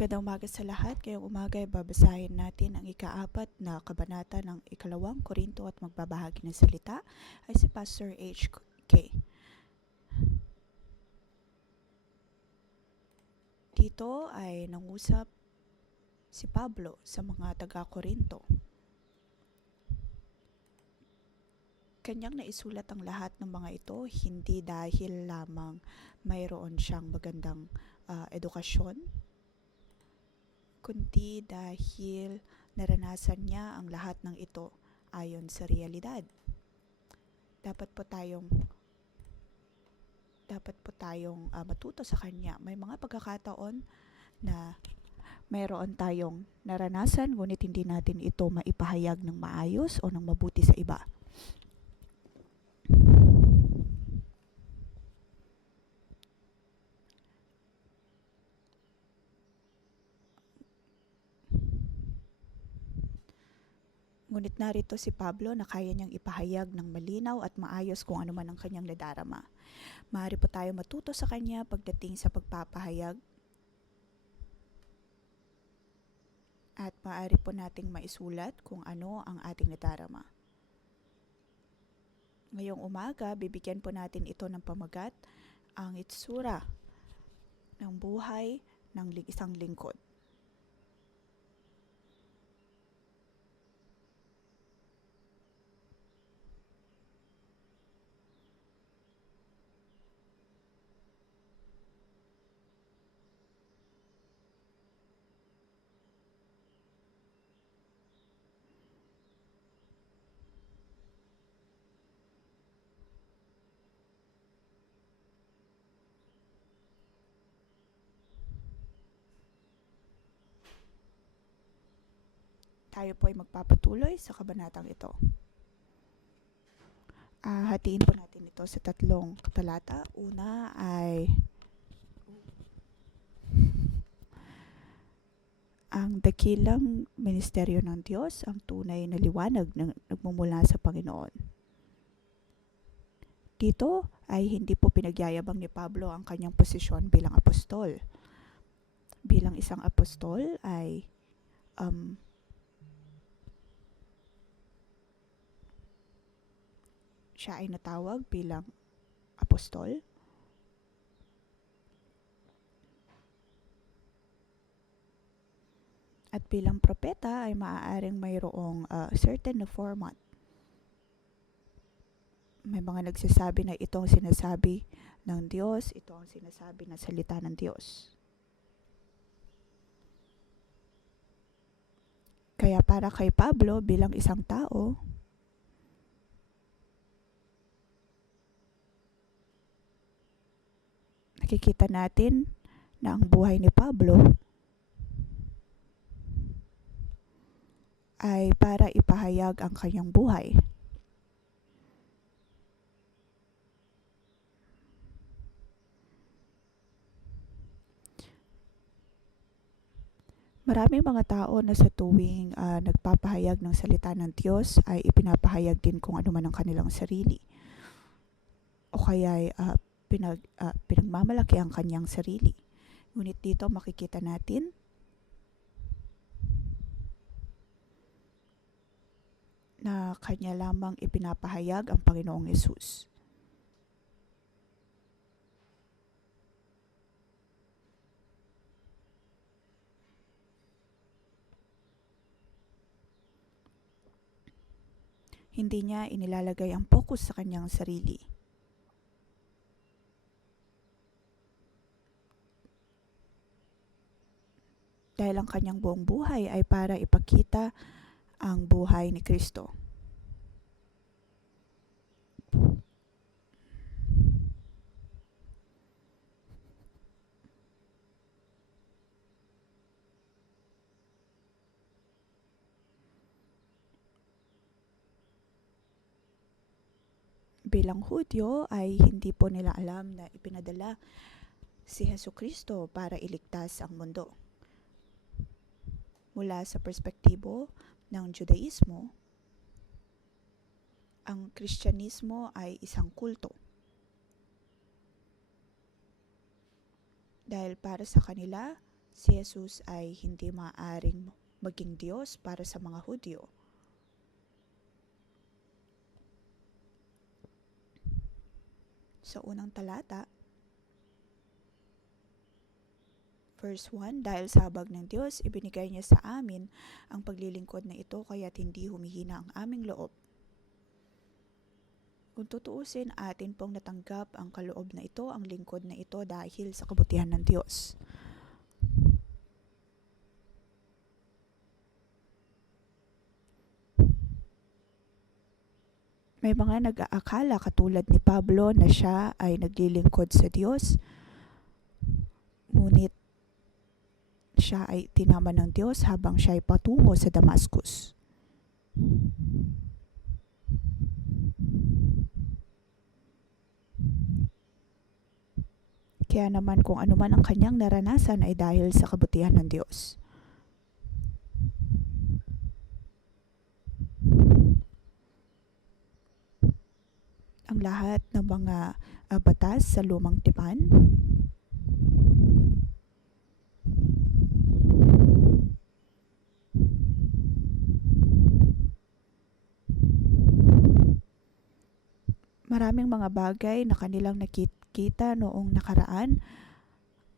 Magandang umaga sa lahat. Ngayong umaga ay babasahin natin ang ika-4 na kabanata ng 2 Korinto at magbabahagi ng salita ay si Pastor H.K. Dito ay nangusap si Pablo sa mga taga-Korinto. Kanyang naisulat ang lahat ng mga ito hindi dahil lamang mayroon siyang magandang edukasyon, kundi dahil naranasan niya ang lahat ng ito ayon sa realidad. Dapat po tayong matuto sa kanya. May mga pagkakataon na mayroon tayong naranasan ngunit hindi natin ito maipahayag ng maayos o ng mabuti sa iba. Ngunit narito si Pablo na kaya niyang ipahayag ng malinaw at maayos kung ano man ang kanyang nadarama. Maaari po tayo matuto sa kanya pagdating sa pagpapahayag at maaari po nating maisulat kung ano ang ating nadarama. Ngayong umaga, bibigyan po natin ito ng pamagat, ang itsura ng buhay ng isang lingkod. Tayo po ay magpapatuloy sa kabanatang ito. Hatiin po natin ito sa 3 talata. Una ay ang dakilang ministeryo ng Diyos, ang tunay na liwanag na nagmumula sa Panginoon. Dito ay hindi po pinagyayabang ni Pablo ang kanyang posisyon bilang apostol. Bilang isang apostol ay siya ay natawag bilang apostol. At bilang propeta ay maaaring mayroong certain na format. May mga nagsasabi na ito ang sinasabi ng Diyos, ito ang sinasabi na salita ng Diyos. Kaya para kay Pablo bilang isang tao, nakikita natin na ang buhay ni Pablo ay para ipahayag ang kanyang buhay. Maraming mga tao na sa tuwing nagpapahayag ng salita ng Diyos ay ipinapahayag din kung ano man ang kanilang sarili. O kaya ay pinagmamalaki ang kanyang sarili. Ngunit dito makikita natin na kanya lamang ipinapahayag ang Panginoong Yesus. Hindi niya inilalagay ang focus sa kanyang sarili. Dahil ang kanyang buong buhay ay para ipakita ang buhay ni Kristo. Bilang Hudyo ay hindi po nila alam na ipinadala si Jesucristo para iligtas ang mundo. Mula sa perspektibo ng Judaismo, ang Kristyanismo ay isang kulto. Dahil para sa kanila, Si Jesus ay hindi maaaring maging Diyos para sa mga Hudyo. Sa unang talata, verse 1, dahil sa habag ng Diyos, ibinigay niya sa amin ang paglilingkod na ito kaya't hindi humihina ang aming loob. Kung tutuusin, atin pong natanggap ang kaloob na ito, ang lingkod na ito dahil sa kabutihan ng Diyos. May mga nag-aakala katulad ni Pablo na siya ay naglilingkod sa Diyos, ngunit siya ay tinama ng Diyos habang siya ay patungo sa Damascus. Kaya naman kung anuman ang kanyang naranasan ay dahil sa kabutihan ng Diyos. Ang lahat ng mga batas sa lumang tipan maraming mga bagay na kanilang nakikita noong nakaraan,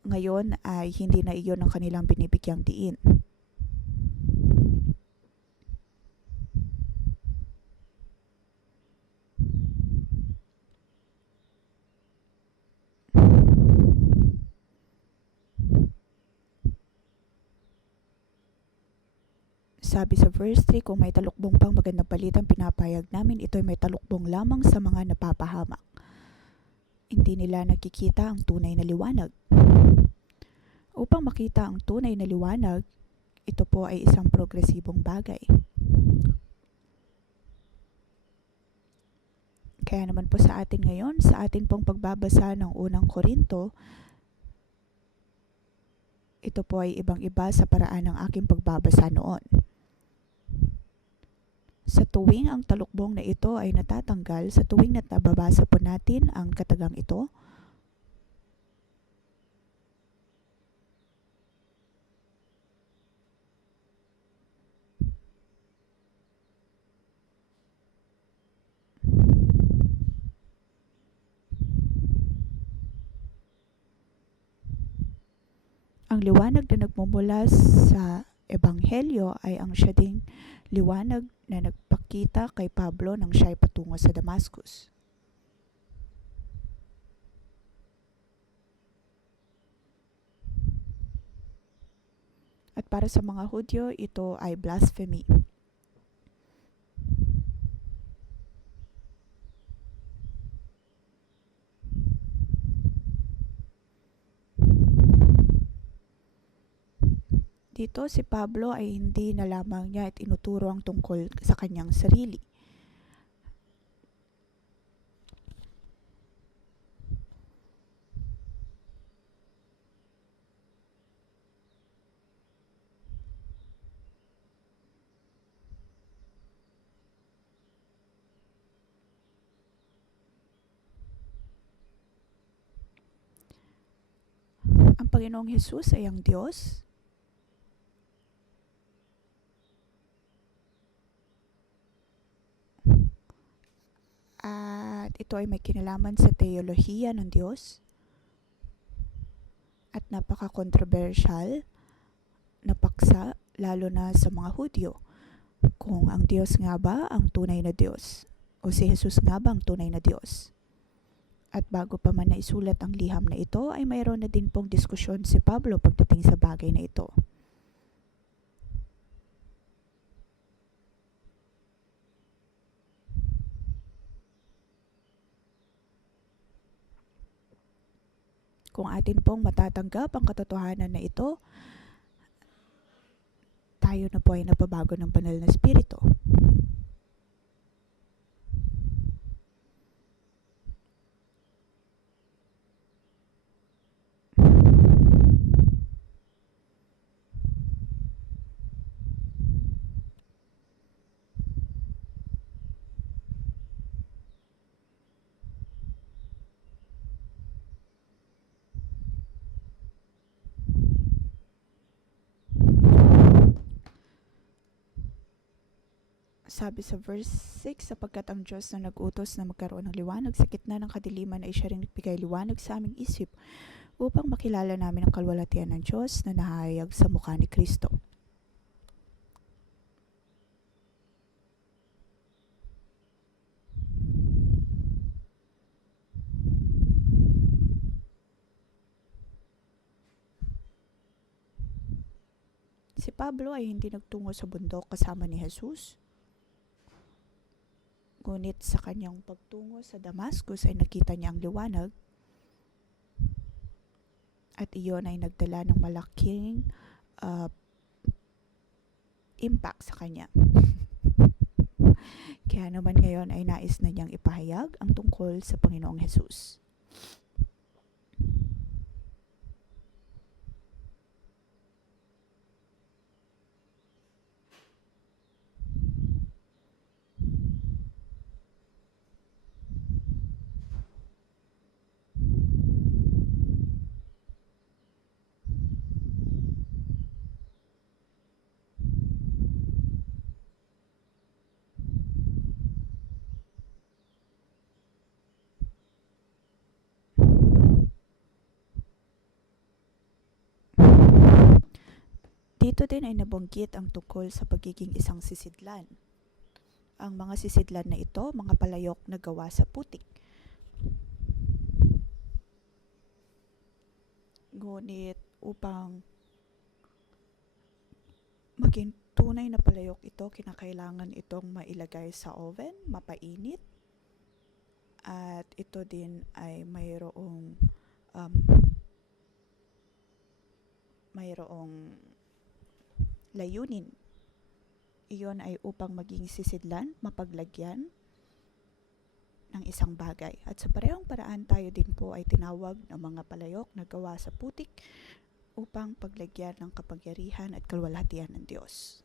ngayon ay hindi na iyon ang kanilang binibigyang diin. Sabi sa verse 3, kung may talukbong pang magandang balitang pinapahayag namin, ito ay may talukbong lamang sa mga napapahamak. Hindi nila nakikita ang tunay na liwanag. Upang makita ang tunay na liwanag, ito po ay isang progresibong bagay. Kaya naman po sa atin ngayon, sa atin pong pagbabasa ng unang Korinto, ito po ay ibang-iba sa paraan ng aking pagbabasa noon. Sa tuwing ang talukbong na ito ay natatanggal, sa tuwing nababasa po natin ang katagang ito, ang liwanag na nagmumula sa Ebanghelyo ay ang siya ding liwanag na nagpakita kay Pablo nang siya ay patungo sa Damascus. At para sa mga Hudyo, ito ay blasphemy. Dito si Pablo ay hindi na lamang niya at inuturo ang tungkol sa kanyang sarili. Ang Panginoong Hesus ay ang Diyos. At ito ay may kinalaman sa teolohiya ng Diyos. At napaka-controversial na paksa, lalo na sa mga Hudyo. Kung ang Diyos nga ba ang tunay na Diyos? O si Jesus nga ba ang tunay na Diyos? At bago pa man naisulat ang liham na ito, ay mayroon na din pong diskusyon si Pablo pagdating sa bagay na ito. Kung atin pong matatanggap ang katotohanan na ito, tayo na po ay napabago ng banal na espiritu. Sabi sa verse 6, sapagkat ang Diyos na nag-utos na magkaroon ng liwanag sa gitna ng kadiliman ay siya ring nagbigay liwanag sa aming isip upang makilala namin ang kalwalhatian ng Diyos na nahayag sa mukha ni Kristo. Si Pablo ay hindi nagtungo sa bundok kasama ni Jesus. Ngunit sa kanyang pagtungo sa Damascus ay nakita niya ang liwanag at iyon ay nagdala ng malaking impact sa kanya. Kaya naman ngayon ay nais na niyang ipahayag ang tungkol sa Panginoong Jesus. Dito din ay nabanggit ang tungkol sa pagiging isang sisidlan. Ang mga sisidlan na ito, mga palayok na gawa sa putik. Ngunit upang maging tunay na palayok ito, kinakailangan itong mailagay sa oven, mapainit. At ito din ay mayroong layunin. Iyon ay upang maging sisidlan, mapaglagyan ng isang bagay. At sa parehong paraan tayo din po ay tinawag ng mga palayok na gawa sa putik upang paglagyan ng kapangyarihan at kalwalhatian ng Diyos.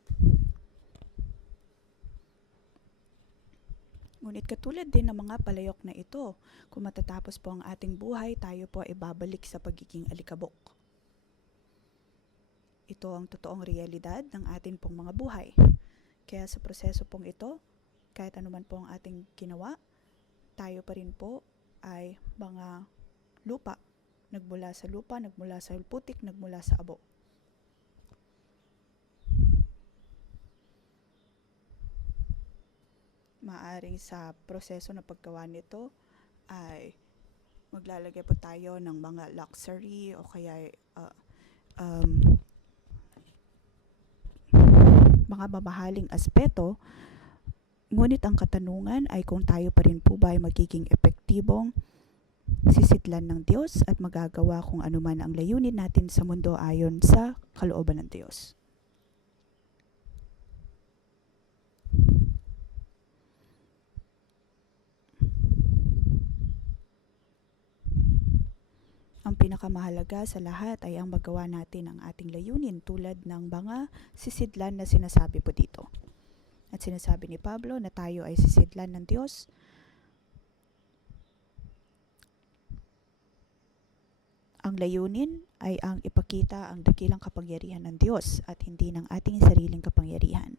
Ngunit katulad din ng mga palayok na ito, kung matatapos po ang ating buhay, tayo po ay babalik sa pagiging alikabok. Ito ang totoong realidad ng atin pong mga buhay. Kaya sa proseso pong ito, kahit anuman po ang ating ginawa, tayo pa rin po ay mga lupa. Nagmula sa lupa, nagmula sa putik, nagmula sa abo. Maaring sa proseso na paggawa nito ay maglalagay po tayo ng mga luxury o kaya mga mamahaling aspeto, ngunit ang katanungan ay kung tayo pa rin po ba ay magiging epektibong sisidlan ng Diyos at magagawa kung anuman ang layunin natin sa mundo ayon sa kalooban ng Diyos. Ang pinakamahalaga sa lahat ay ang magawa natin ang ating layunin tulad ng mga sisidlan na sinasabi po dito. At sinasabi ni Pablo na tayo ay sisidlan ng Diyos. Ang layunin ay ang ipakita ang dakilang kapangyarihan ng Diyos at hindi ng ating sariling kapangyarihan.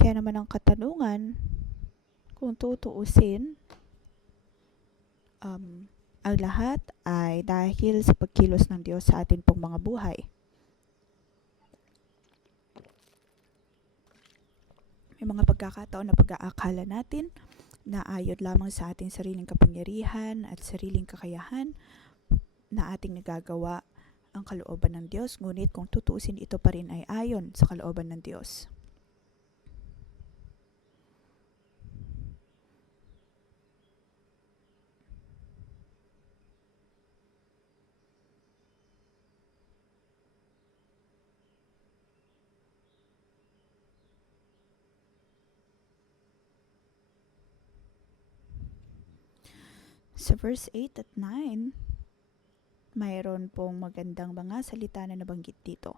Kaya naman ang katanungan, kung tutuusin, ang lahat ay dahil sa pagkilos ng Diyos sa atin pong mga buhay. May mga pagkakataon na pag-aakala natin na ayon lamang sa ating sariling kapangyarihan at sariling kakayahan na ating nagagawa ang kalooban ng Diyos, ngunit kung tutuusin ito pa rin ay ayon sa kalooban ng Diyos. Sa verse 8 at 9, mayroon pong magandang mga salita na nabanggit dito.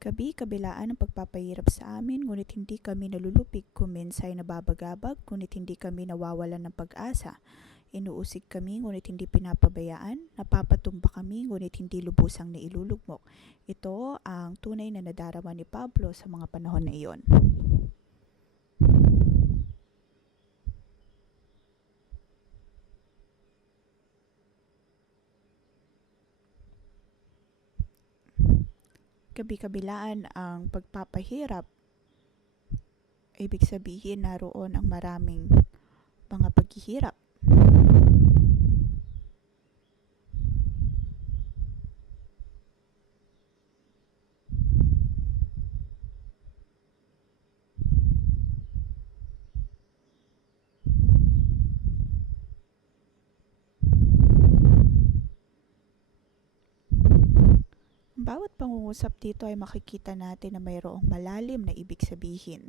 Kabi-kabilaan ang pagpapahirap sa amin, ngunit hindi kami nalulupig, kuminsay nababagabag, ngunit hindi kami nawawalan ng pag-asa. Inuusig kami, ngunit hindi pinapabayaan, napapatumba kami, ngunit hindi lubusang nailulugmok. Ito ang tunay na nadarama ni Pablo sa mga panahon na iyon. Kabi-kabilaan ang pagpapahirap, ibig sabihin naroon ang maraming mga paghihirap. Bawat pangungusap dito ay makikita natin na mayroong malalim na ibig sabihin.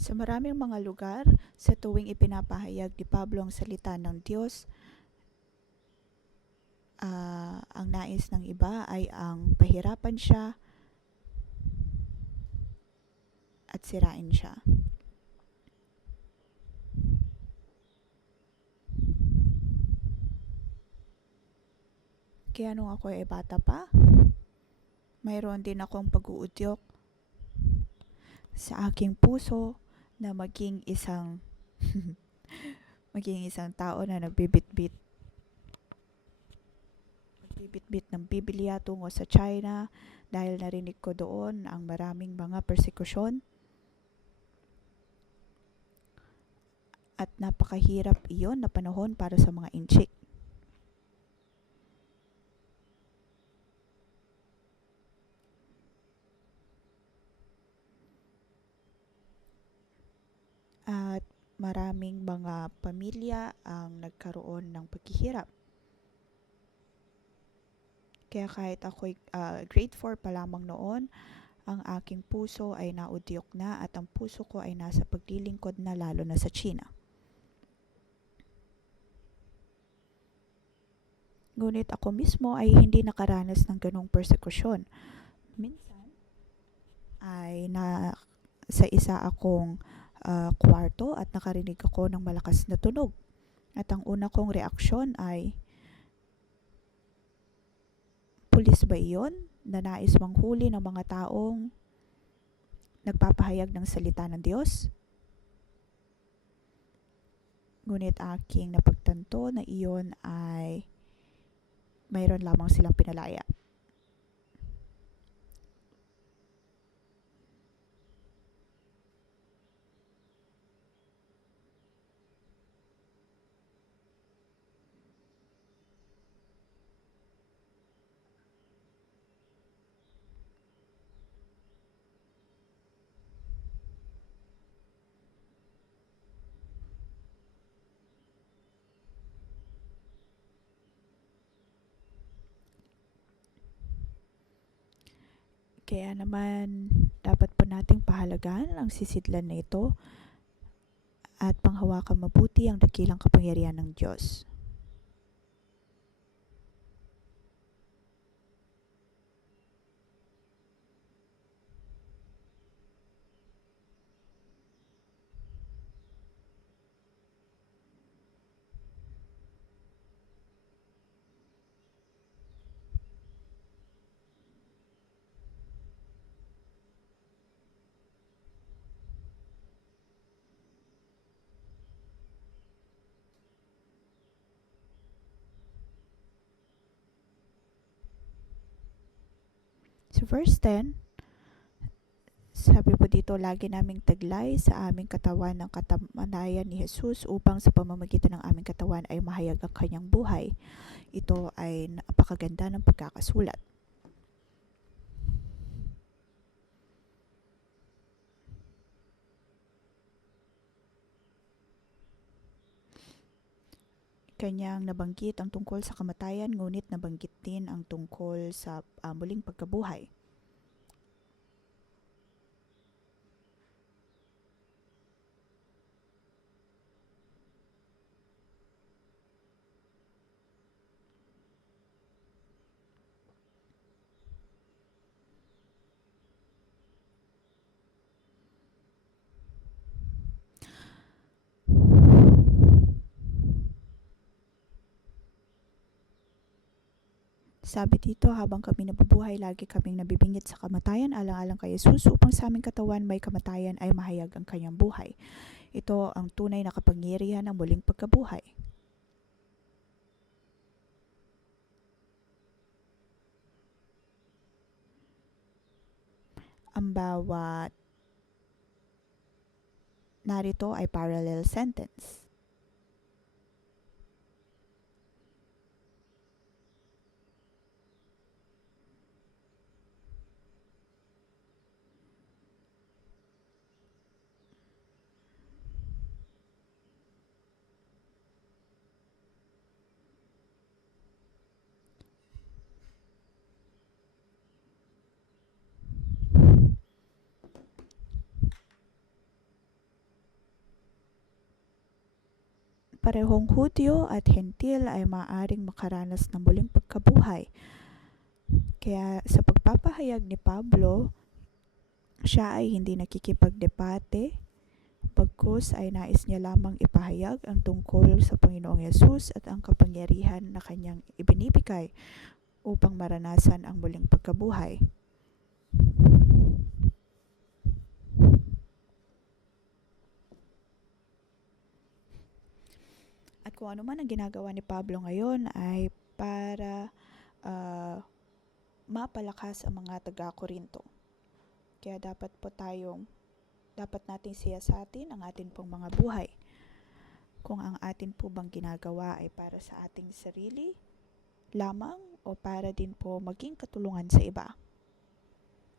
Sa maraming mga lugar, sa tuwing ipinapahayag ni Pablo ang salita ng Diyos, ang nais ng iba ay ang pahirapan siya at sirain siya. Kaya nung ako ay bata pa, mayroon din akong pag-uudyok sa aking puso na maging isang tao na nagbibitbit ng Biblia tungo sa China dahil narinig ko doon ang maraming mga persekusyon at napakahirap iyon na panahon para sa mga Inchik. At maraming mga pamilya ang nagkaroon ng paghihirap. Kaya kahit ako'y grade 4 pa lamang noon, ang aking puso ay naudyok na at ang puso ko ay nasa paglilingkod na lalo na sa China. Ngunit ako mismo ay hindi nakaranas ng ganong persekusyon. Minsan ay sa isa akong kwarto at nakarinig ako ng malakas na tunog. At ang una kong reaksyon ay, pulis ba iyon na nais manghuli ng mga taong nagpapahayag ng salita ng Diyos? Ngunit aking napagtanto na iyon ay mayroon lamang silang pinalaya. Kaya naman, dapat po nating pahalagahan ang sisidlan na ito at panghawakan mabuti ang dakilang kapangyarihan ng Diyos. Sa verse 10, sabi po dito, lagi naming taglay sa aming katawan ng katamanayan ni Jesus upang sa pamamagitan ng aming katawan ay mahayag ang kanyang buhay. Ito ay napakaganda ng pagkakasulat. Kanyang nabanggit ang tungkol sa kamatayan, ngunit nabanggit din ang tungkol sa muling pagkabuhay. Sabi dito, habang kami nabubuhay, lagi kaming nabibingit sa kamatayan alang-alang kay Jesus upang sa aming katawan may kamatayan ay mahayag ang kanyang buhay. Ito ang tunay na kapangyarihan ng muling pagkabuhay. Ang bawat narito ay parallel sentence. Parehong Hudyo at Hentil ay maaaring makaranas ng muling pagkabuhay. Kaya sa pagpapahayag ni Pablo, siya ay hindi nakikipagdebate, bagkus ay nais niya lamang ipahayag ang tungkol sa Panginoong Yesus at ang kapangyarihan na kanyang ibinibigay upang maranasan ang muling pagkabuhay. At kung ano man ang ginagawa ni Pablo ngayon ay para mapalakas ang mga taga-Korinto. Kaya dapat nating siyasatin ang atin pong mga buhay. Kung ang atin po bang ginagawa ay para sa ating sarili lamang o para din po maging katulungan sa iba.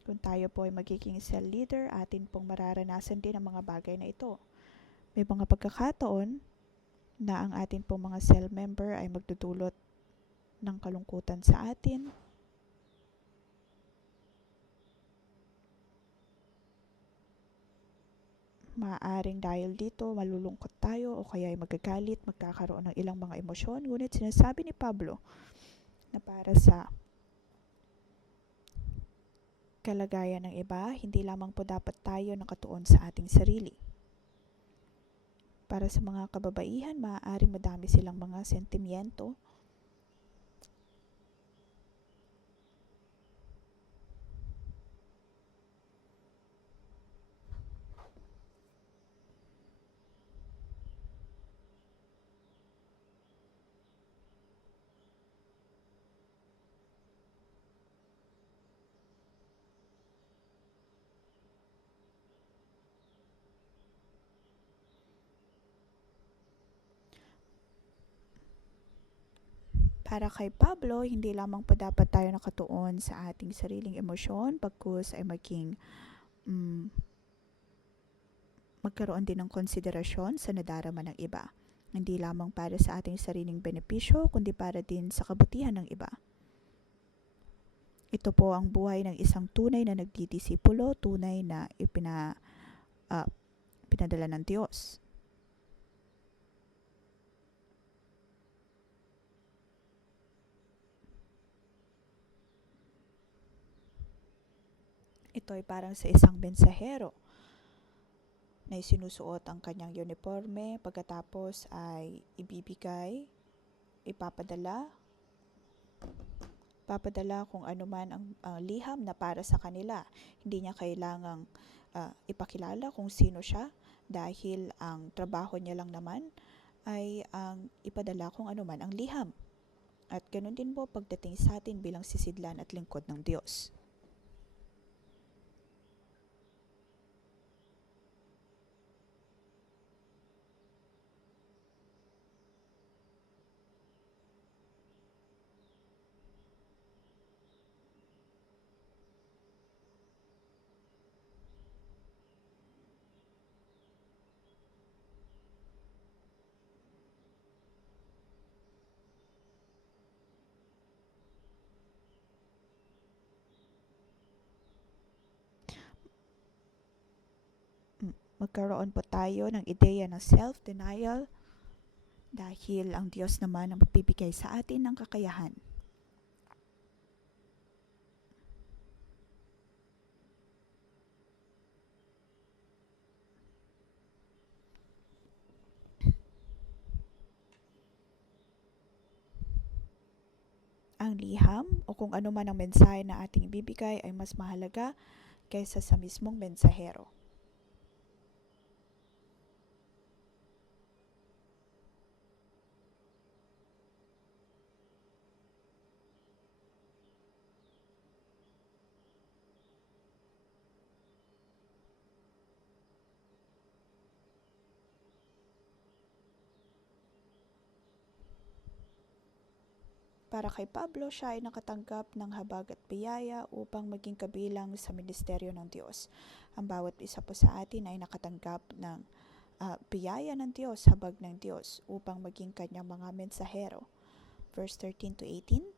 Kung tayo po ay magiging cell leader, atin pong mararanasan din ang mga bagay na ito. May mga pagkakataon na ang atin pong mga cell member ay magdudulot ng kalungkutan sa atin. Maaaring dahil dito malulungkot tayo o kaya ay magagalit, magkakaroon ng ilang mga emosyon. Ngunit sinasabi ni Pablo na para sa kalagayan ng iba, hindi lamang po dapat tayo nakatuon sa ating sarili. Para sa mga kababaihan, maaaring madami silang mga sentimiento. Para kay Pablo, hindi lamang po dapat tayo nakatuon sa ating sariling emosyon, bagkus ay magkaroon din ng konsiderasyon sa nadarama ng iba. Hindi lamang para sa ating sariling benepisyo, kundi para din sa kabutihan ng iba. Ito po ang buhay ng isang tunay na nagdidisipulo, tunay na pinadala ng Diyos. Ito ay parang sa isang mensahero na isinusuot ang kanyang uniforme, pagkatapos ay ipapadala kung ano man ang liham na para sa kanila. Hindi niya kailangang ipakilala kung sino siya dahil ang trabaho niya lang naman ay ang ipadala kung ano man ang liham. At ganun din po pagdating sa atin bilang sisidlan at lingkod ng Diyos. Magkaroon po tayo ng ideya ng self-denial dahil ang Diyos naman ang magbibigay sa atin ng kakayahan. Ang liham o kung ano man ang mensahe na ating ibibigay ay mas mahalaga kaysa sa mismong mensahero. Para kay Pablo, siya ay nakatanggap ng habag at biyaya upang maging kabilang sa ministeryo ng Diyos. Ang bawat isa po sa atin ay nakatanggap ng biyaya ng Diyos, habag ng Diyos upang maging kanyang mga mensahero. Verse 13 to 18.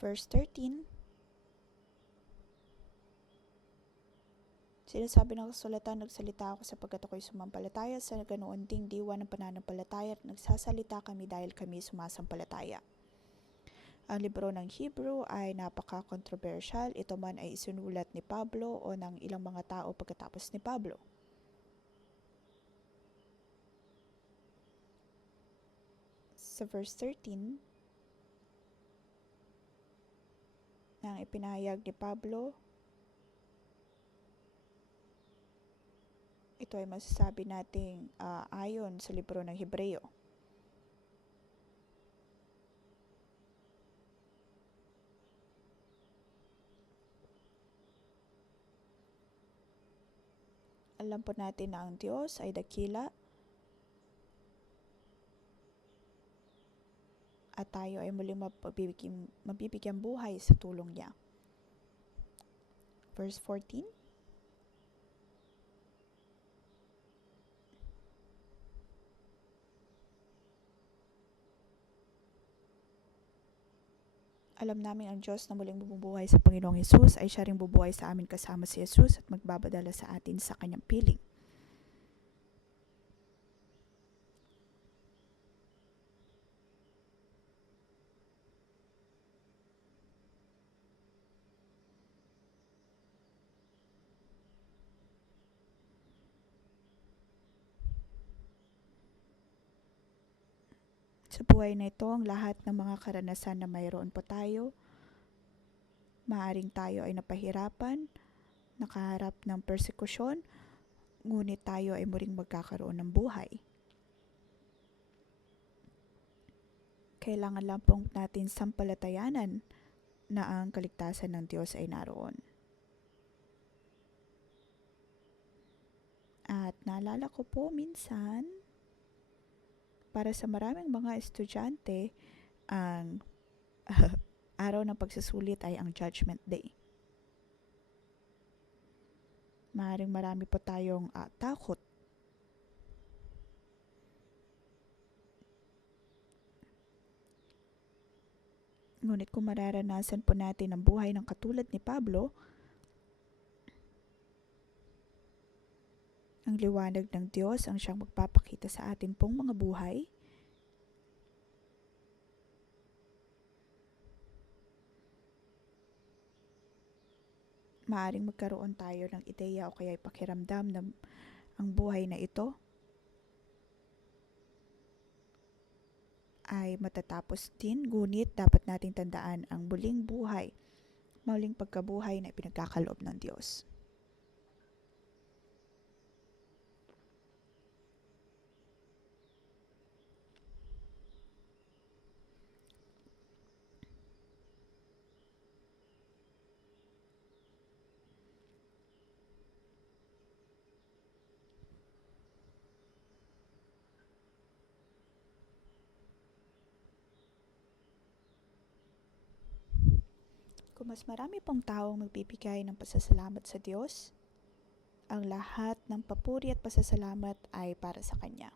Verse 13, sinasabi ng kasulatan, nagsalita ako sapagkat ako'y sumampalataya sa ganoon ding diwa ng pananampalataya at nagsasalita kami dahil kami sumasampalataya. Ang libro ng Hebrew ay napaka-controversial. Ito man ay isinulat ni Pablo o ng ilang mga tao pagkatapos ni Pablo. Sa verse 13, nang ipinahayag ni Pablo, ito ay masasabi nating ayon sa libro ng Hebreo. Alam po natin na ang Diyos ay dakila at tayo ay muling mabibigyan buhay sa tulong niya. Verse 14, alam namin ang Diyos na muling bumubuhay sa Panginoong Hesus ay siya ring bubuhay sa amin kasama si Hesus at magbabadala sa atin sa kanyang piling. Sa buhay na ito, ang lahat ng mga karanasan na mayroon po tayo, maaring tayo ay napahirapan, nakaharap ng persekusyon, ngunit tayo ay muling magkakaroon ng buhay. Kailangan lang pong natin sampalatayanan na ang kaligtasan ng Diyos ay naroon. At naalala ko po minsan, para sa maraming mga estudyante, ang araw ng pagsusulit ay ang Judgment Day. Maaaring marami po tayong takot. Ngunit kung mararanasan po natin ang buhay ng katulad ni Pablo, ang liwanag ng Diyos ang siyang magpapakita sa atin pong mga buhay. Maaring magkaroon tayo ng ideya o kaya pakiramdam na ang buhay na ito ay matatapos din, ngunit dapat nating tandaan ang muling buhay, muling pagkabuhay na pinagkakaloob ng Diyos. Kung mas marami pong taong magbibigay ng pasasalamat sa Diyos, ang lahat ng papuri at pasasalamat ay para sa Kanya.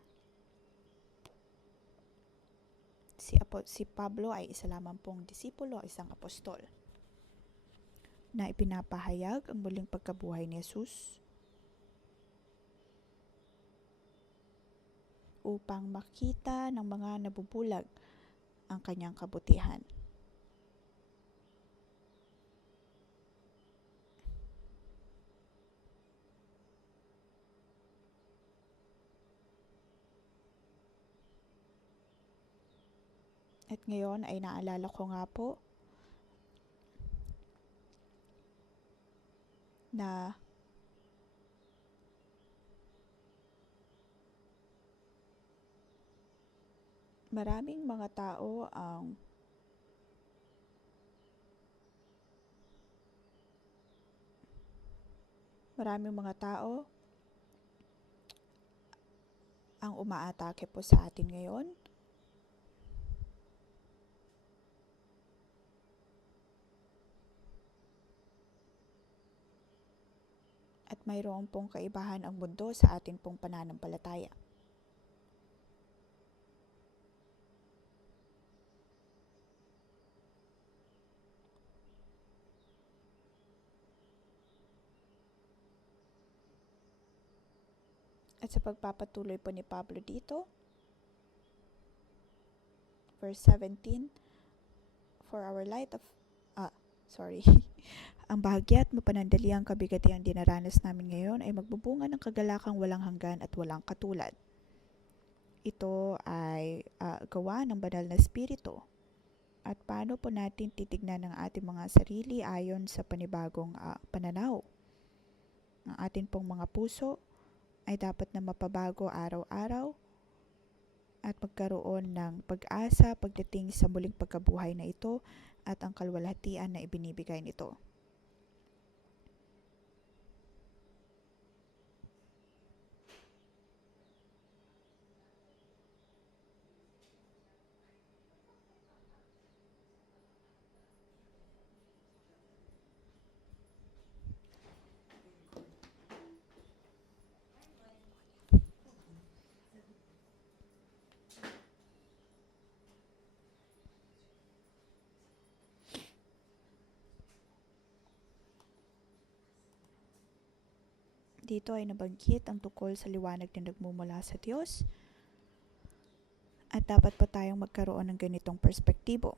Si Pablo ay isa lamang pong disipulo, isang apostol, na ipinapahayag ang muling pagkabuhay ni Jesus upang makita ng mga nabubulag ang kanyang kabutihan. At ngayon ay naalala ko nga po na maraming mga tao ang umaatake po sa atin ngayon. At mayroon pong kaibahan ang mundo sa atin pong pananampalataya. At sa pagpapatuloy po ni Pablo dito, verse 17, ang bahagya at mapanandaliang kabigatiang dinaranas namin ngayon ay magbubunga ng kagalakang walang hanggan at walang katulad. Ito ay gawa ng banal na espiritu. At paano po natin titignan ang ating mga sarili ayon sa panibagong pananaw? Ang ating pong mga puso ay dapat na mapabago araw-araw at magkaroon ng pag-asa pagdating sa muling pagkabuhay na ito at ang kalwalhatian na ibinibigay nito. Dito ay nabanggit ang tungkol sa liwanag na nagmumula sa Diyos at dapat pa tayong magkaroon ng ganitong perspektibo.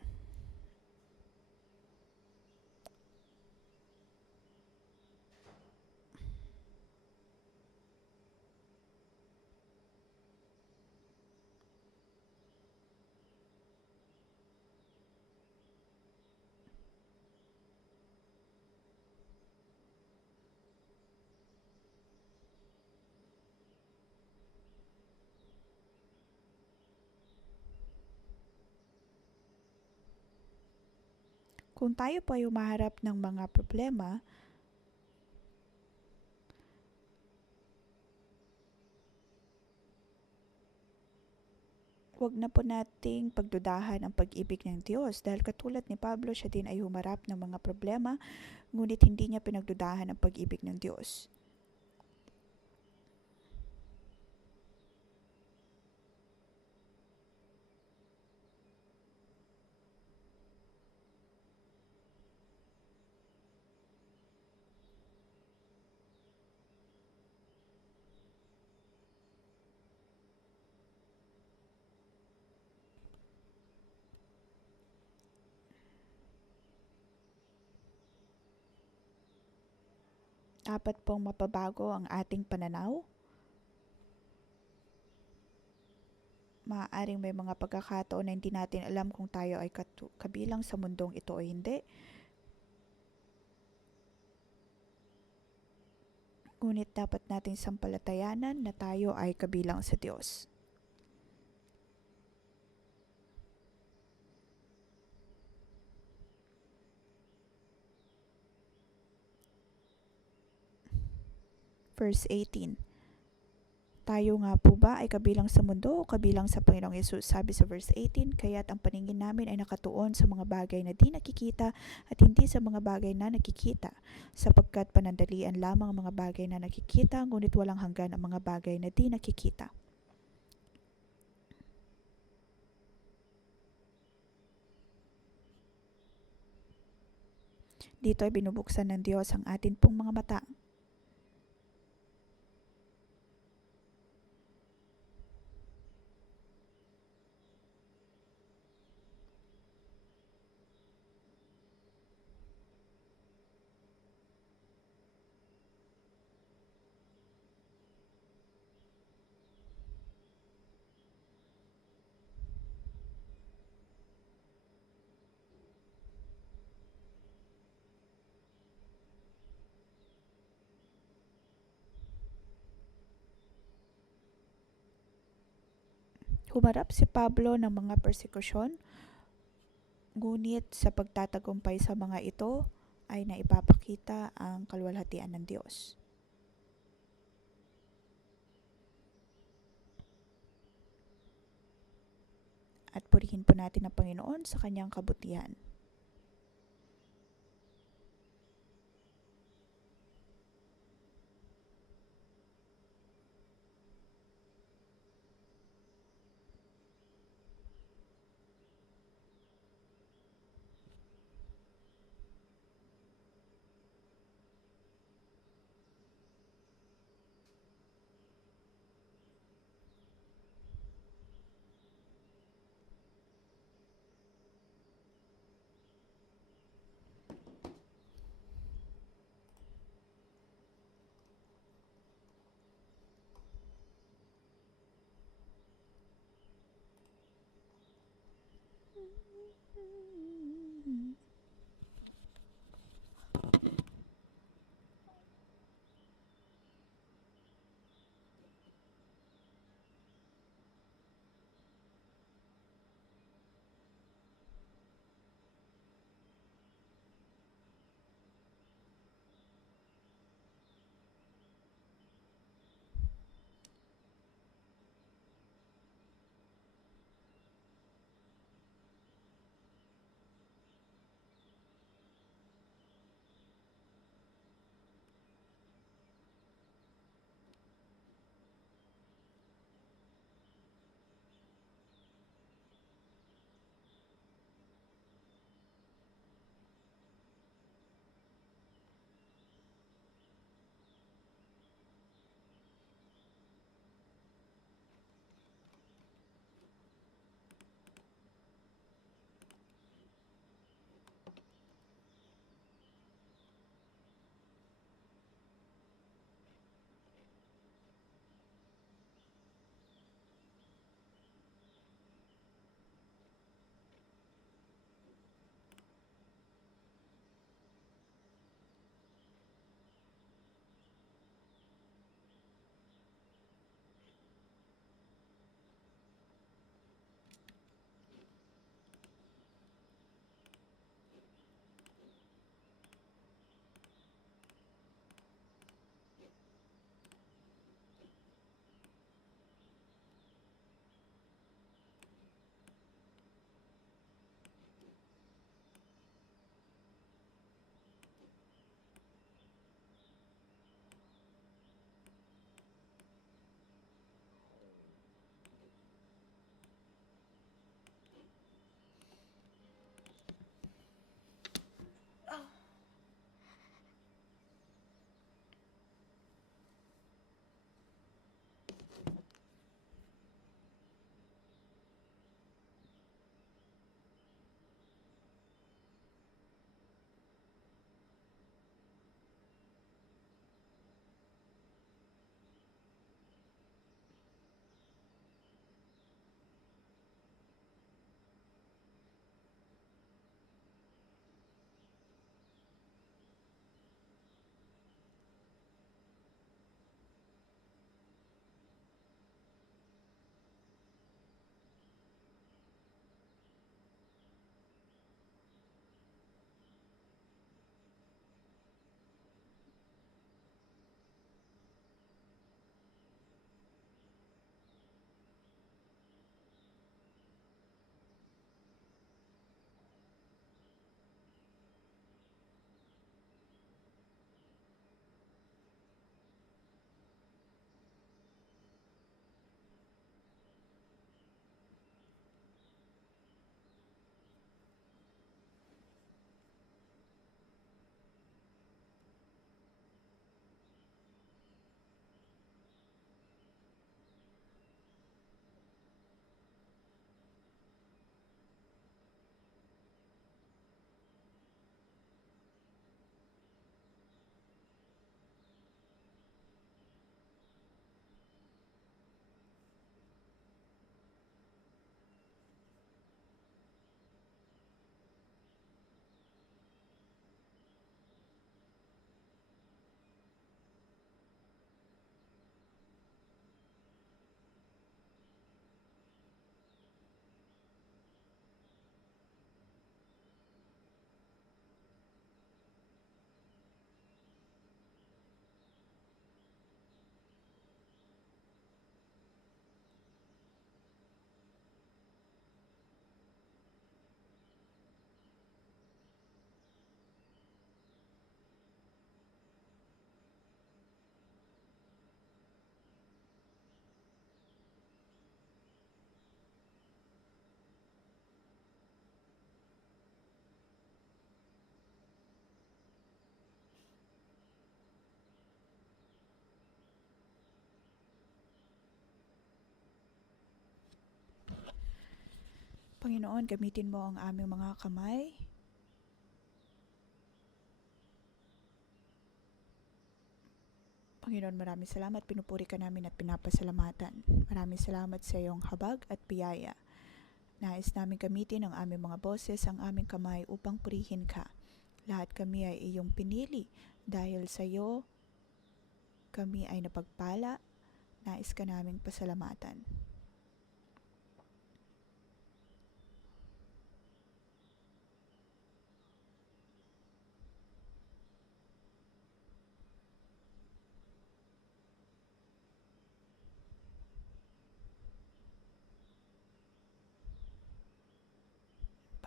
Kung tayo po ay humaharap ng mga problema, huwag na po nating pagdudahan ang pag-ibig ng Diyos dahil katulad ni Pablo, siya din ay humarap ng mga problema, ngunit hindi niya pinagdudahan ang pag-ibig ng Diyos. Dapat pong mapabago ang ating pananaw. Maaaring may mga pagkakataon na hindi natin alam kung tayo ay kabilang sa mundong ito o hindi. Ngunit dapat nating sampalatayanan na tayo ay kabilang sa Diyos. Verse 18. Tayo nga po ba ay kabilang sa mundo o kabilang sa Panginoong Yesus? Sabi sa verse 18, kaya't ang paningin namin ay nakatuon sa mga bagay na di nakikita at hindi sa mga bagay na nakikita, sapagkat panandalian lamang ang mga bagay na nakikita, ngunit walang hanggan ang mga bagay na di nakikita. Dito ay binubuksan ng Diyos ang atin pong mga mata. Humarap si Pablo ng mga persekusyon, ngunit sa pagtatagumpay sa mga ito ay naipapakita ang kaluwalhatian ng Diyos. At purihin po natin ang Panginoon sa kanyang kabutihan. Panginoon, gamitin mo ang aming mga kamay. Panginoon, maraming salamat. Pinupuri ka namin at pinapasalamatan. Maraming salamat sa iyong habag at biyaya. Nais namin gamitin ang aming mga boses, ang aming kamay upang purihin ka. Lahat kami ay iyong pinili. Dahil sa iyo, kami ay napagpala. Nais ka naming pasalamatan.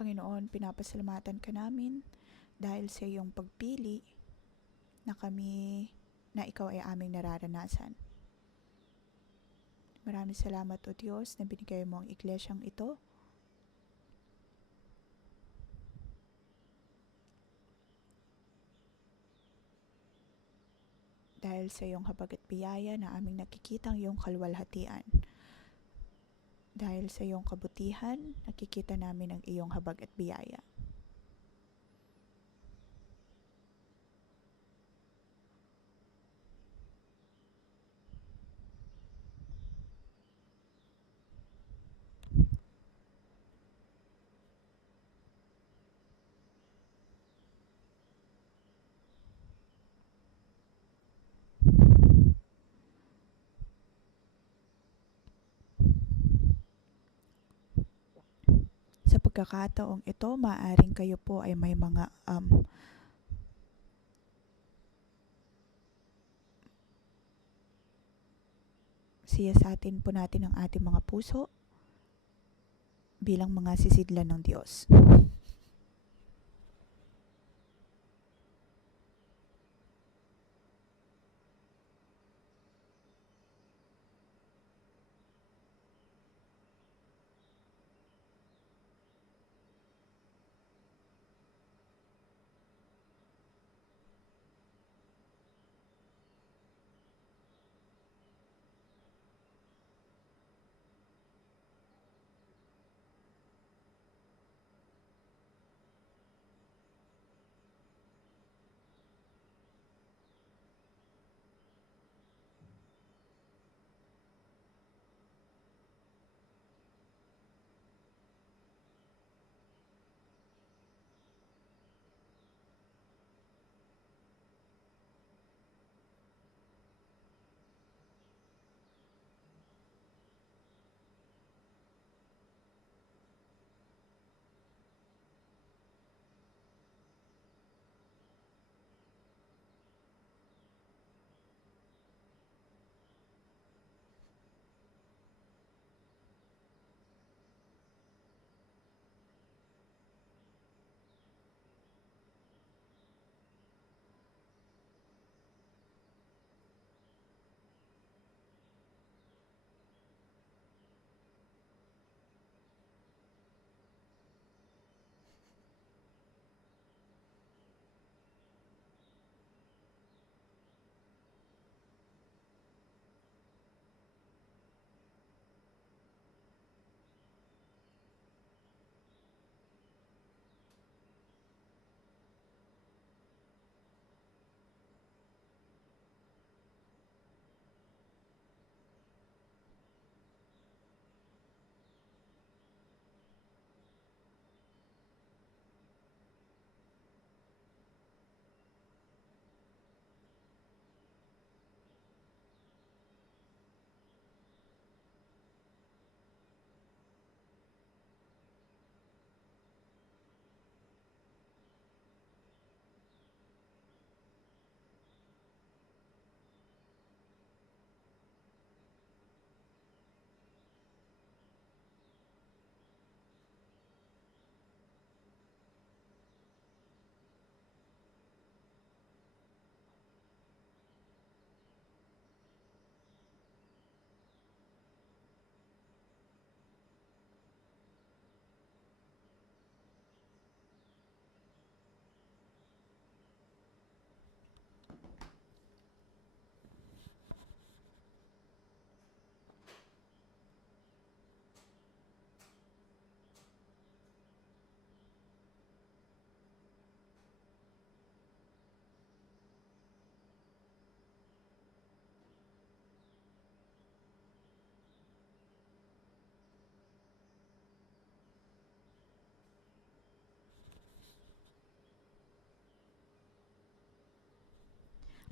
Panginoon, pinapasalamatan ka namin dahil sa iyong pagpili na ikaw ay aming nararanasan. Maraming salamat o Diyos na binigay mo ang iglesyang ito. Dahil sa iyong habag at biyaya na aming nakikita ang iyong kaluwalhatian. Dahil sa iyong kabutihan, nakikita namin ang iyong habag at biyaya. Sa pagkakataong ito, maaaring kayo po ay may mga siyasatin po natin ang ating mga puso bilang mga sisidlan ng Diyos.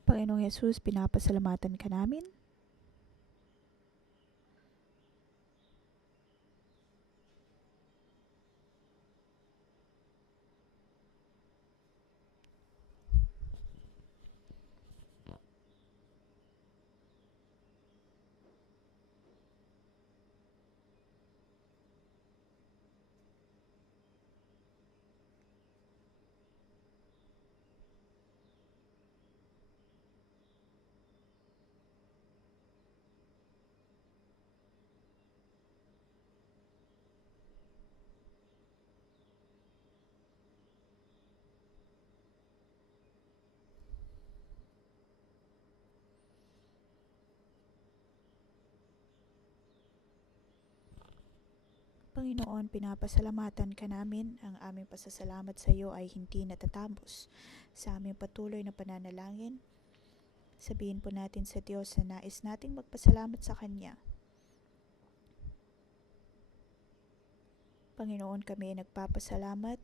Panginoong Yesus, pinapasalamatan ka namin. Panginoon, pinapasalamatan ka namin. Ang aming pasasalamat sa iyo ay hindi natatapos. Sa aming patuloy na pananalangin, sabihin po natin sa Diyos na nais nating magpasalamat sa Kanya. Panginoon, kami ay nagpapasalamat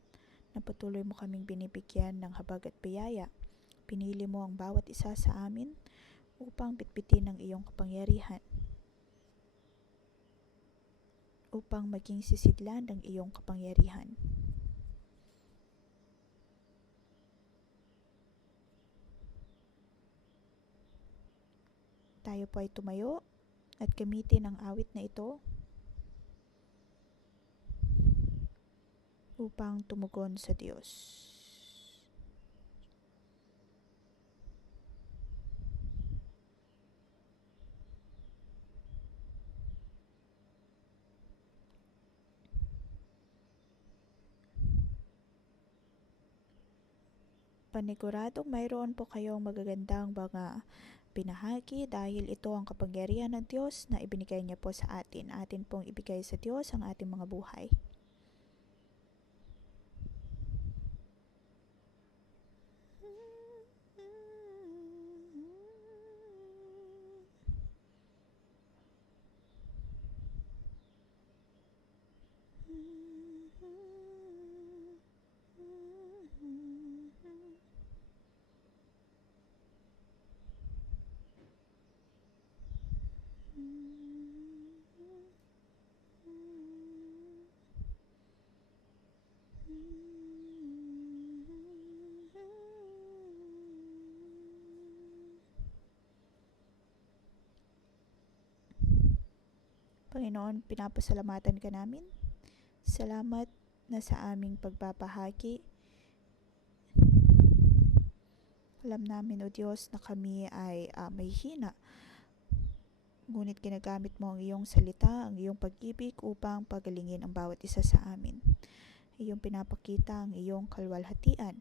na patuloy mo kaming binibigyan ng habag at biyaya. Pinili mo ang bawat isa sa amin upang bitbitin ang iyong kapangyarihan, upang maging sisidlan ng iyong kapangyarihan. Tayo po ay tumayo at gamitin ang awit na ito upang tumugon sa Diyos. Paniguradong mayroon po kayong magagandang mga binahagi dahil ito ang kapangyarihan ng Diyos na ibinigay niya po sa atin. Atin pong ibigay sa Diyos ang ating mga buhay. Panginoon, pinapasalamatan ka namin. Salamat na sa aming pagbabahagi. Alam namin, O Diyos, na kami ay may hina. Ngunit ginagamit mo ang iyong salita, ang iyong pag-ibig upang pagalingin ang bawat isa sa amin. Iyong pinapakita ang iyong kalwalhatian.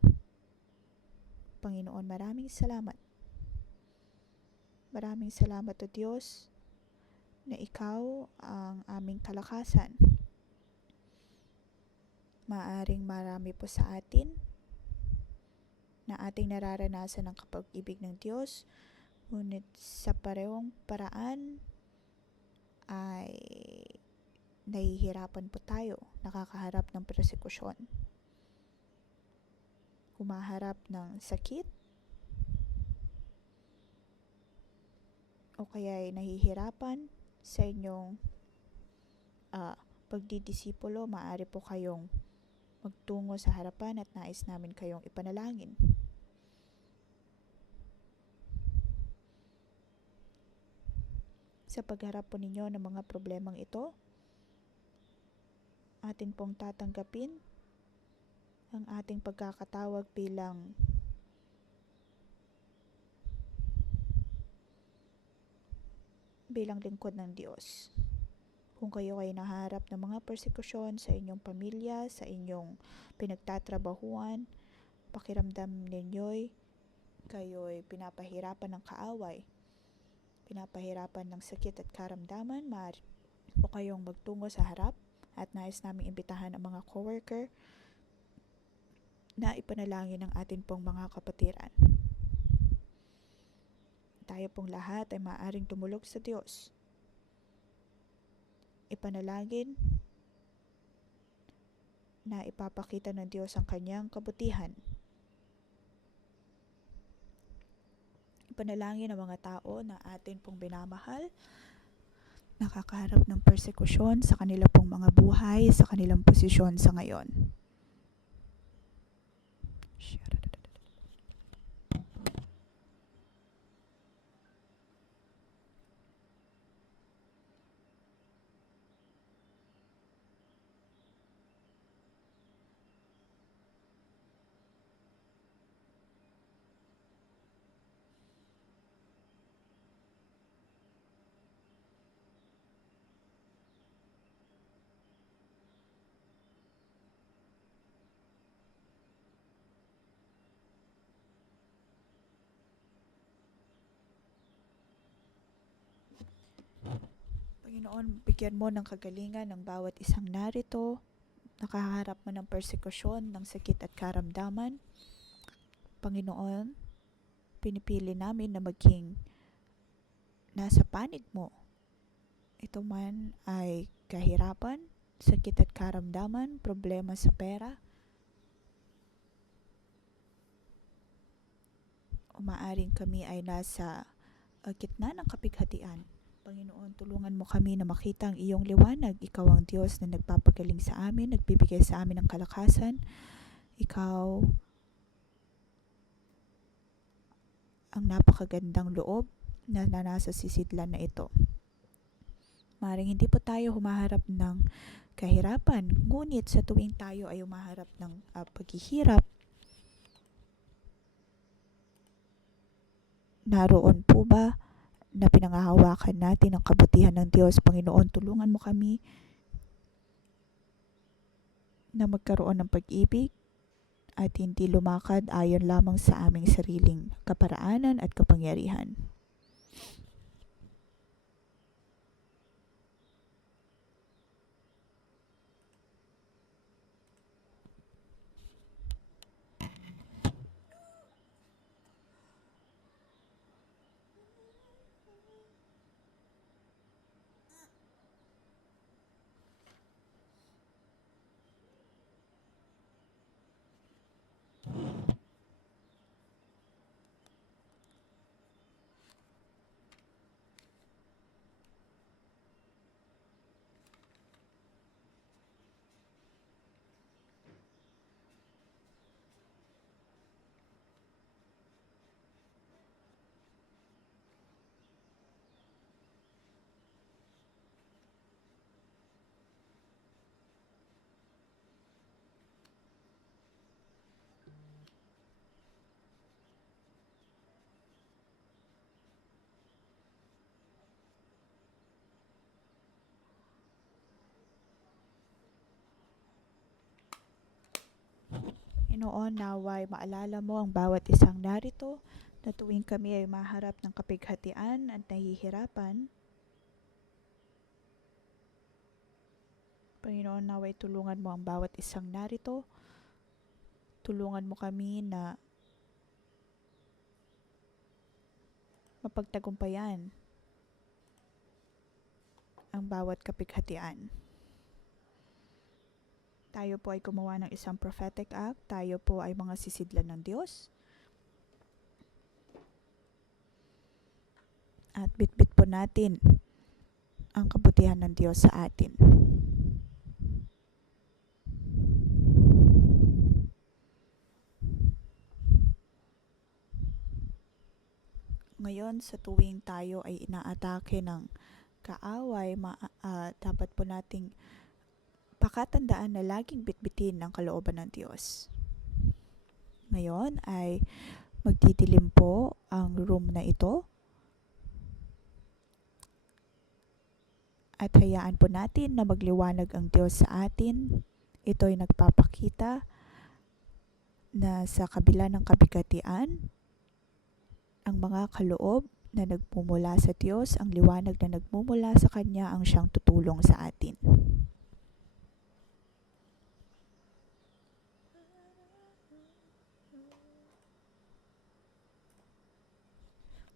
Panginoon, maraming salamat. Maraming salamat, O Diyos, na ikaw ang aming kalakasan. Maaring marami po sa atin na ating nararanasan ang kapag-ibig ng Diyos, ngunit sa parehong paraan ay nahihirapan po tayo, nakakaharap ng persekusyon, humaharap ng sakit, o kaya ay nahihirapan sa inyong pagdidisipulo. Maaari po kayong magtungo sa harapan at nais namin kayong ipanalangin. Sa pagharap po ninyo ng mga problemang ito, atin pong tatanggapin ang ating pagkakatawag bilang lingkod ng Diyos. Kung kayo ay naharap ng mga persekusyon sa inyong pamilya, sa inyong pinagtatrabahuan, pakiramdam ninyo'y kayo'y pinapahirapan ng kaaway, pinapahirapan ng sakit at karamdaman, maaari po kayong magtungo sa harap at nais naming imbitahan ang mga coworker na ipanalangin ang atin pong mga kapatiran. Tayo pong lahat ay maaaring tumulog sa Diyos. Ipanalangin na ipapakita ng Diyos ang kanyang kabutihan. panalangin ng mga tao na atin pong binamahal, nakakaharap ng persekusyon sa kanila pong mga buhay, sa kanilang posisyon sa ngayon. Panginoon, bigyan mo ng kagalingan ng bawat isang narito, nakaharap man ng persekusyon, ng sakit at karamdaman. Panginoon, pinipili namin na maging nasa panig mo. Ito man ay kahirapan, sakit at karamdaman, problema sa pera, o maaring kami ay nasa gitna ng kapighatian. Panginoon, tulungan mo kami na makita ang iyong liwanag. Ikaw ang Diyos na nagpapagaling sa amin, nagbibigay sa amin ng kalakasan. Ikaw ang napakagandang loob na nasa sisidlan na ito. Maring hindi po tayo humaharap ng kahirapan, ngunit sa tuwing tayo ay humaharap ng paghihirap, naroon po ba na pinangahawakan natin ang kabutihan ng Diyos? Panginoon, tulungan mo kami na magkaroon ng pag-ibig at hindi lumakad ayon lamang sa aming sariling kaparaanan at kapangyarihan. Panginoon, naway maalala mo ang bawat isang narito na tuwing kami ay maharap ng kapighatian at nahihirapan. Panginoon, naway tulungan mo ang bawat isang narito. Tulungan mo kami na mapagtagumpayan ang bawat kapighatian. Tayo po ay gumawa ng isang prophetic act. Tayo po ay mga sisidlan ng Diyos. At bitbit po natin ang kabutihan ng Diyos sa atin. Ngayon, sa tuwing tayo ay inaatake ng kaaway, dapat po nating pakatandaan na laging bitbitin ang kalooban ng Diyos. Ngayon ay magdidilim po ang room na ito. At hayaan po natin na magliwanag ang Diyos sa atin. Ito ay nagpapakita na sa kabila ng kabigatian, ang mga kaloob na nagmumula sa Diyos, ang liwanag na nagmumula sa Kanya ang siyang tutulong sa atin.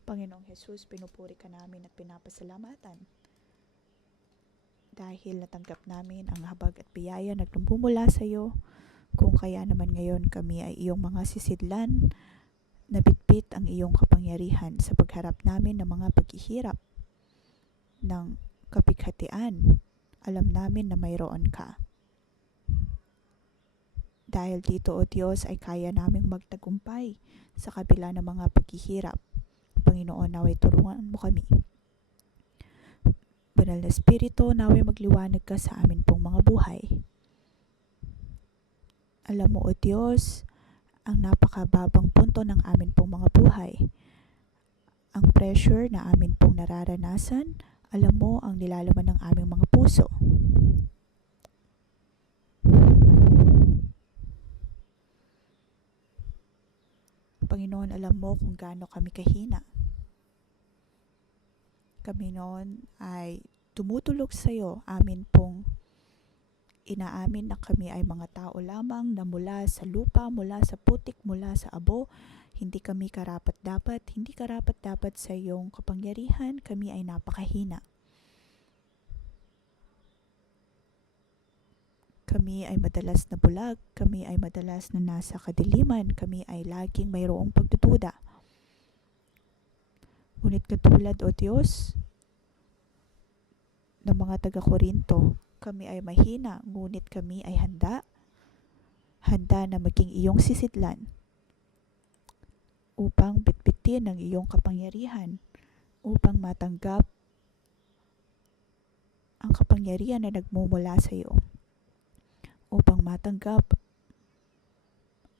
Panginoong Jesus, pinupuri ka namin at pinapasalamatan dahil natanggap namin ang habag at biyaya na nagmumula sa iyo. Kung kaya naman ngayon kami ay iyong mga sisidlan Nabitbit ang iyong kapangyarihan sa pagharap namin ng mga paghihirap ng kapighatian. Alam namin na mayroon ka. Dahil dito, O Diyos, ay kaya naming magtagumpay sa kabila ng mga paghihirap. Panginoon, naway tulungan mo kami. Banal na Espiritu, naway magliwanag ka sa amin pong mga buhay. Alam mo, O Diyos, ang napakababang punto ng amin pong mga buhay. Ang pressure na amin pong nararanasan, alam mo ang nilalaman ng aming mga puso. Panginoon, alam mo kung gaano kami kahina. Kami noon ay tumutulog sa iyo, amin pong inaamin na kami ay mga tao lamang na mula sa lupa, mula sa putik, mula sa abo. Hindi kami karapat-dapat, hindi karapat-dapat sa iyong kapangyarihan, kami ay napakahina. Kami ay madalas na bulag, kami ay madalas na nasa kadiliman, kami ay laging mayroong pagdududa. Ngunit katulad, O Diyos, ng mga taga-Korinto, kami ay mahina, ngunit kami ay handa na maging iyong sisidlan upang bitbitin ang iyong kapangyarihan, upang matanggap ang kapangyarihan na nagmumula sa iyo, upang matanggap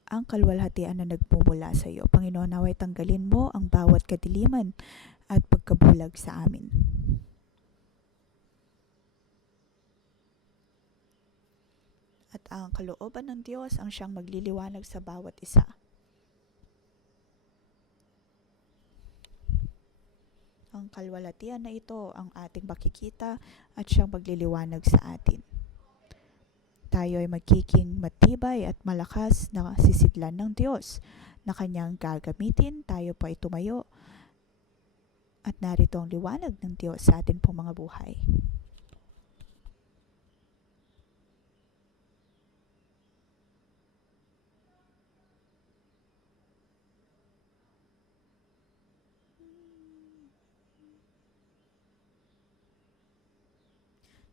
ang kaluwalhatian na nagmumula sa iyo. Panginoon, naway tanggalin mo ang bawat kadiliman at pagkabulag sa amin. At ang kalooban ng Diyos ang siyang magliliwanag sa bawat isa. Ang kaluwalhatian na ito ang ating makikita at siyang magliliwanag sa atin. Tayo ay magiging matibay at malakas na sisidlan ng Diyos na kanyang gagamitin. Tayo po ay tumayo at narito ang liwanag ng Diyos sa atin pong mga buhay.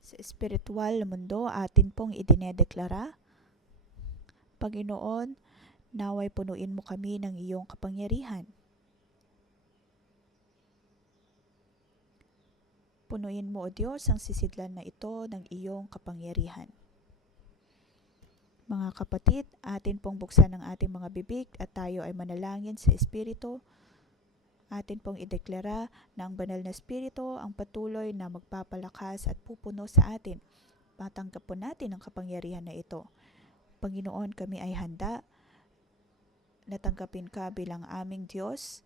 Sa espiritual na mundo, atin pong idinedeklara, Panginoon, naway punuin mo kami ng iyong kapangyarihan. Punuin mo, O Diyos, ang sisidlan na ito ng iyong kapangyarihan. Mga kapatid, atin pong buksan ang ating mga bibig at tayo ay manalangin sa Espiritu. Atin pong ideklara na ang banal na Espiritu ang patuloy na magpapalakas at pupuno sa atin. Matanggap po natin ang kapangyarihan na ito. Panginoon, kami ay handa na tanggapin ka bilang aming Diyos.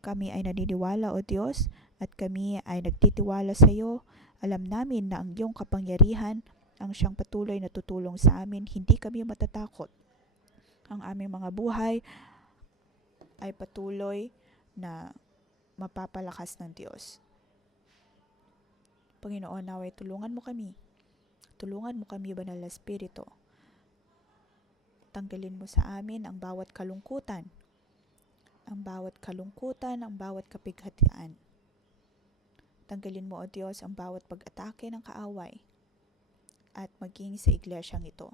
Kami ay naniniwala, O Diyos, at kami ay nagtitiwala sa iyo. Alam namin na ang iyong kapangyarihan ang siyang patuloy na tutulong sa amin. Hindi kami matatakot. Ang aming mga buhay ay patuloy na mapapalakas ng Diyos. Panginoon, naway tulungan mo kami. Tulungan mo kami, Banal na Espiritu. Tanggalin mo sa amin ang bawat kalungkutan. Ang bawat kalungkutan, ang bawat kapighatian. Tanggalin mo, O Diyos, ang bawat pag-atake ng kaaway at maging sa iglesyang ito.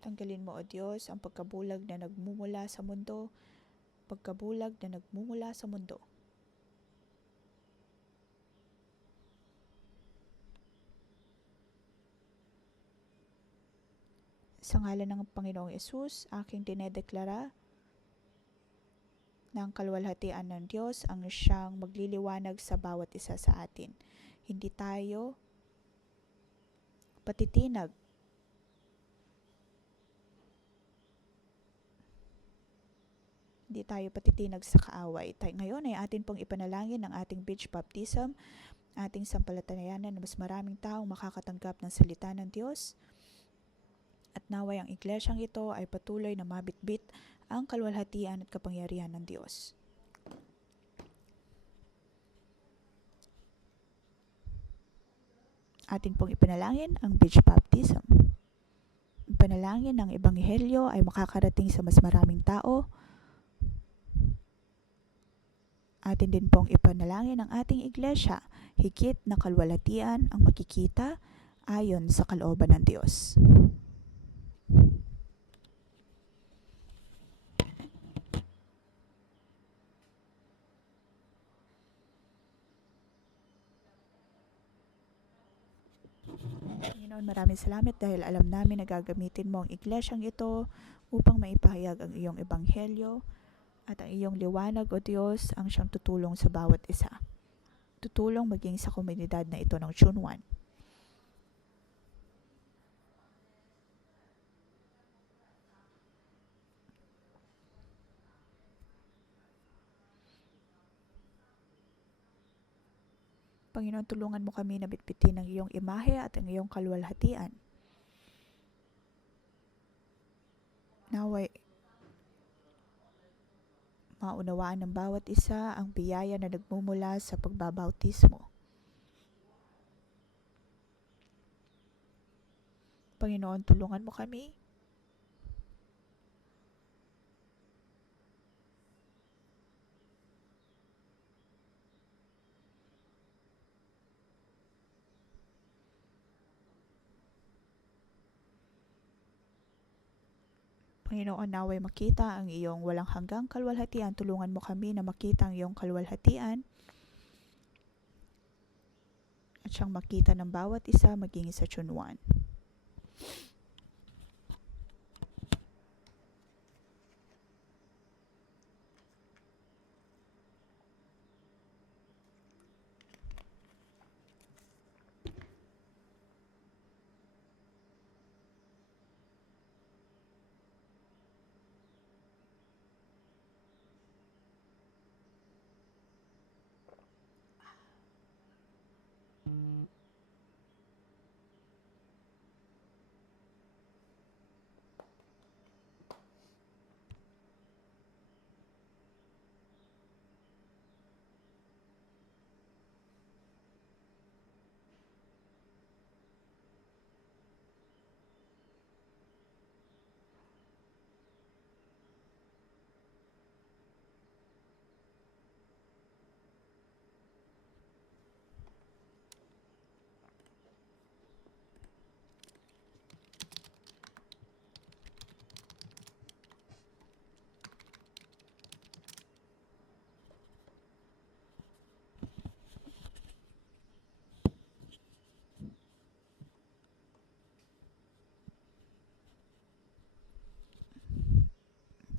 Tanggalin mo, O Diyos, ang pagkabulag na nagmumula sa mundo, pagkabulag na nagmumula sa mundo. Sa ngalan ng Panginoong Yesus, aking dinedeklara na ang kaluwalhatian ng Diyos ang siyang magliliwanag sa bawat isa sa atin. Hindi tayo patitinag sa kaaway. Ngayon ay atin pong ipanalangin ang ating beach baptism, ating sampalatayanan na mas maraming taong makakatanggap ng salita ng Diyos. At naway ang iglesyang ito ay patuloy na mabitbit ang kaluwalhatian at kapangyarihan ng Diyos. Atin pong ipanalangin ang beach baptism. panalangin ng Ebanghelyo ay makakarating sa mas maraming tao. Atin din pong ipanalangin ng ating iglesia, higit na kalwalhatian ang makikita ayon sa kalooban ng Diyos. Panginoon, maraming salamat dahil alam namin na gagamitin mo ang iglesyang ito upang maipahayag ang iyong ebanghelyo at ang iyong liwanag, O Diyos, ang siyang tutulong sa bawat isa. Tutulong maging sa komunidad na ito ng Chunwan. Panginoon, tulungan mo kami na bitbitin ang iyong imahe at ang iyong kalwalhatian. Naway maunawaan ng bawat isa ang biyaya na nagmumula sa pagbabautismo. Panginoon, tulungan mo kami Panginoon, naway makita ang iyong walang hanggang kalwalhatian. Tulungan mo kami na makita ang iyong kalwalhatian at siyang makita ng bawat isa maging sa Chunwan.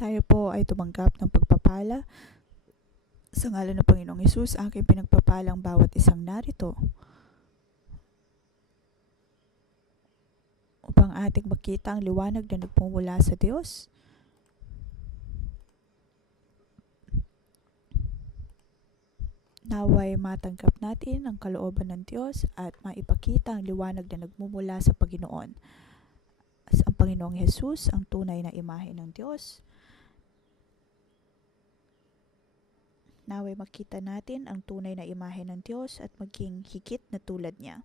Tayo po ay tumanggap ng pagpapala. Sa ngalan ng Panginoong Hesus, aking pinagpapalang bawat isang narito upang ating makita ang liwanag na nagmumula sa Diyos. Naway matanggap natin ang kalooban ng Diyos at maipakita ang liwanag na nagmumula sa Panginoon. As ang Panginoong Hesus, ang tunay na imahe ng Diyos. Naway makita natin ang tunay na imahe ng Diyos at maging higit na tulad niya.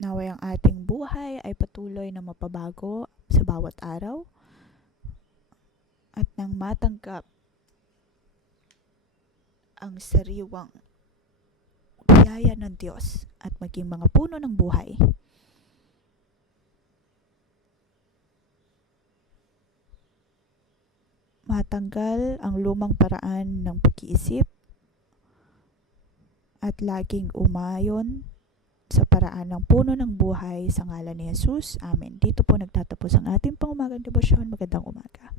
Naway ang ating buhay ay patuloy na mapabago sa bawat araw at nang matanggap ang sariwang biyaya ng Diyos at maging mga puno ng buhay. Matanggal ang lumang paraan ng pag-iisip at laging umayon sa paraan ng puno ng buhay sa ngalan ni Jesus. Amen. Dito po nagtatapos ang ating pangumagang debosyon. Magandang umaga.